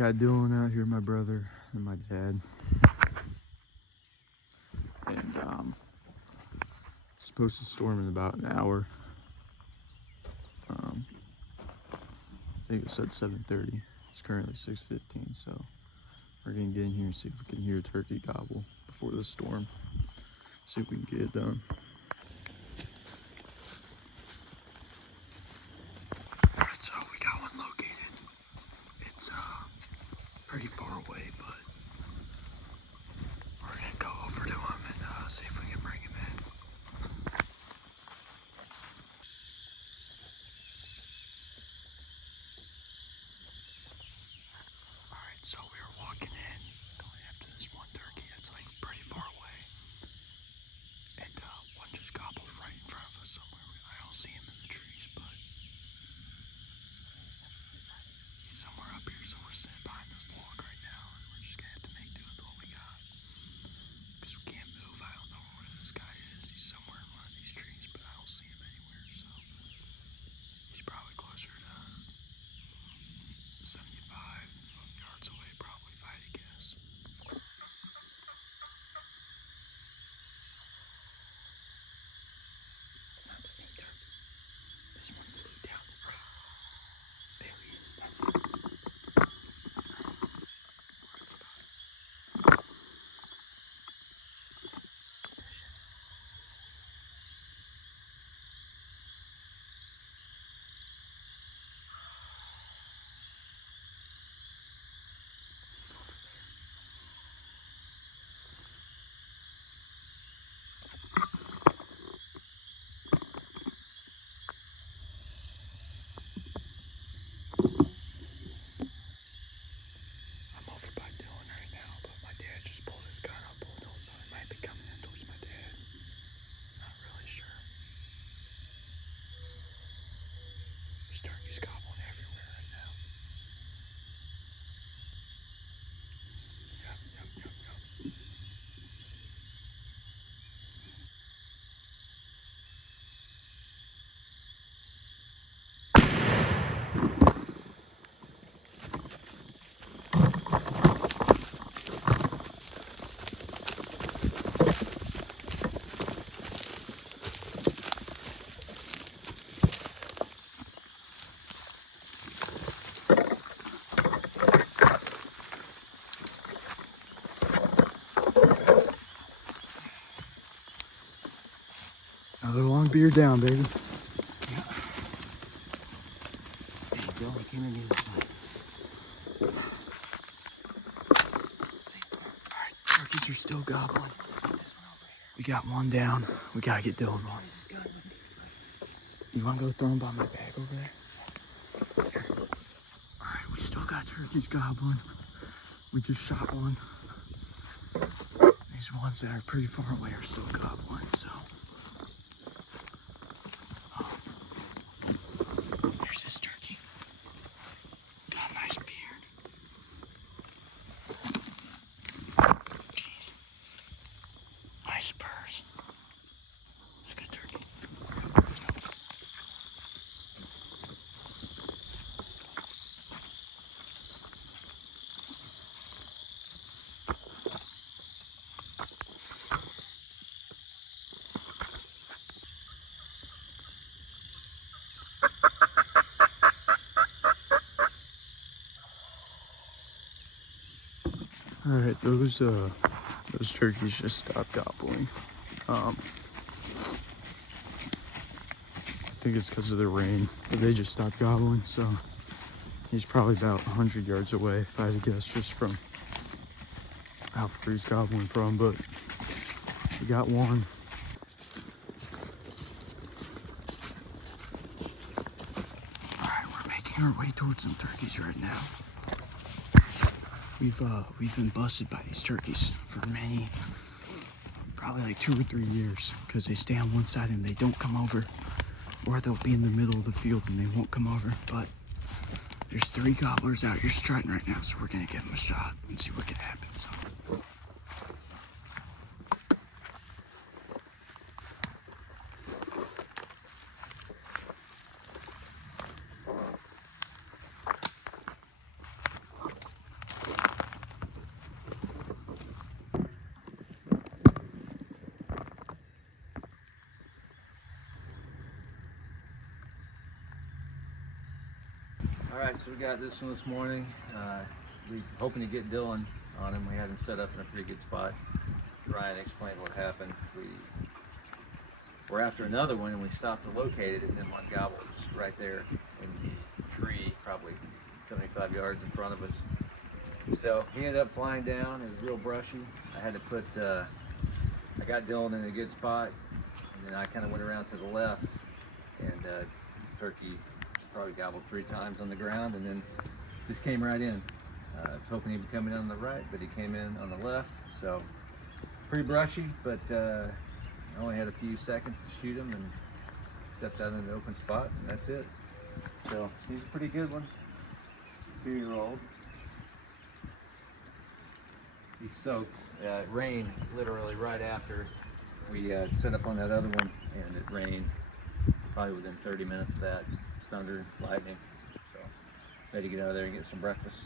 Got Dylan out here, my brother and my dad. And it's supposed to storm in about an hour. I think it said 7:30. It's currently 6:15, so we're gonna get in here and see if we can hear a turkey gobble before the storm. See if we can get it done. Alright, so we got one located. It's pretty far away, but we're gonna go over to him and see if we can bring him in. Alright, so we were walking in, going after this one turkey that's like pretty far away. And one just gobbled right in front of us somewhere. I don't see him in the trees, but he's somewhere up here, so we're sitting behind this log right now, and we're just gonna have to make do with what we got. Because we can't move. I don't know where this guy is. He's somewhere in one of these trees, but I don't see him anywhere, so he's probably closer to 75 yards away, probably, if I had to guess. It's not the same turkey. This one flew down the road. There he is. That's it. That's about it. He's over there. I'm over by Dylan right now, but my dad just pulled his gun up a little, so it might be coming in towards my dad. Not really sure. There's turkeys gobbling everywhere right now. Yep. Another long beer down, baby. Yeah. There you go. I came in the other side. Alright, turkeys are still gobbling. This one over here. We got one down. We gotta get Dylan one. You wanna go throw him by my bag over there? Here. Alright, we still got turkeys gobbling. We just shot one. These ones that are pretty far away are still gobbling, so. There's this turkey. Got a nice beard. Jeez. Nice purrs. It's a good turkey. All right, those turkeys just stopped gobbling. I think it's because of the rain, but they just stopped gobbling. So he's probably about 100 yards away, if I had to guess, just from how far he's gobbling from. But we got one. All right, we're making our way towards some turkeys right now. We've been busted by these turkeys for probably like 2 or 3 years, because they stay on one side and they don't come over, or they'll be in the middle of the field and they won't come over. But there's 3 gobblers out here strutting right now, so we're gonna give them a shot and see what can happen. So. right, so we got this one this morning. We hoping to get Dylan on him. We had him set up in a pretty good spot. Ryan explained what happened. We were after another one and we stopped to locate it, and then one gobble just right there in the tree, probably 75 yards in front of us. So he ended up flying down. It was real brushy. I had to put, I got Dylan in a good spot, and then I kind of went around to the left, and turkey probably gobbled 3 times on the ground, and then just came right in. I was hoping he'd be coming in on the right, but he came in on the left. So pretty brushy, but I only had a few seconds to shoot him, and stepped out in the open spot, and that's it. So he's a pretty good one. 2-year-old. He's soaked. It rained literally right after we set up on that other one, and it rained probably within 30 minutes of that. Thunder, lightning. So ready to get out of there and get some breakfast.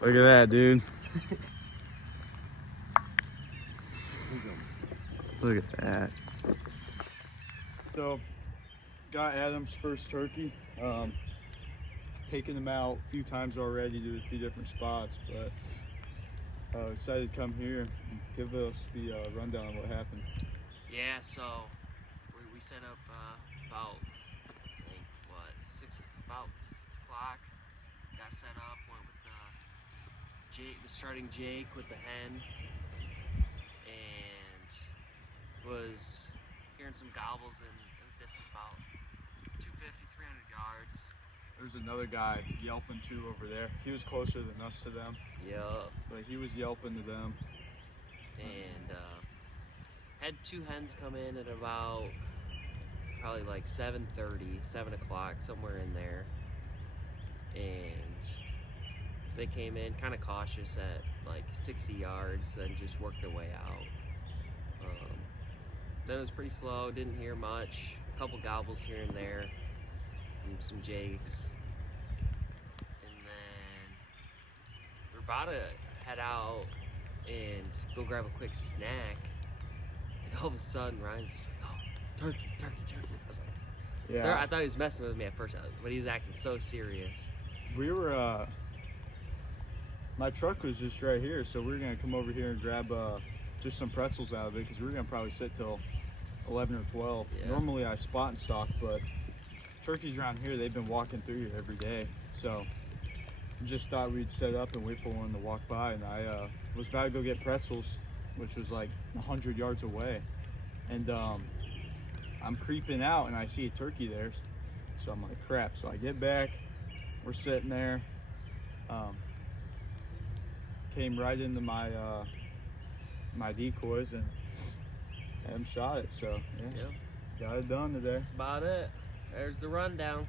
Look at that, dude. Look at that. So, got Adam's first turkey. Taken him out a few times already to a few different spots, but decided to come here and give us the rundown of what happened. Yeah, so we set up about, I think, about 6 o'clock. Got set up, went with the starting Jake with the hen, and was hearing some gobbles in the distance about 250, 300 yards. There's another guy yelping too over there. He was closer than us to them, Yup. but he was yelping to them. And had 2 hens come in at about probably like 7:30, 7 o'clock, somewhere in there. And they came in kind of cautious at like 60 yards, then just worked their way out. Then it was pretty slow, didn't hear much. A couple gobbles here and there, from some jakes. And then we're about to head out and go grab a quick snack. And all of a sudden, Ryan's just like, oh, turkey, turkey, turkey. I was like, Yeah, I thought he was messing with me at first, but he was acting so serious. we were. My truck was just right here, so we were gonna come over here and grab just some pretzels out of it because we were gonna probably sit till 11 or 12. Yeah. Normally I spot and stock, but turkeys around here, they've been walking through here every day, so just thought we'd set up and wait for one to walk by. And I was about to go get pretzels, which was like 100 yards away, and I'm creeping out and I see a turkey there, so I'm like, crap. So I get back, we're sitting there, came right into my my decoys and had him shot it. So yeah, Yep. got it done today. That's about it. There's the rundown.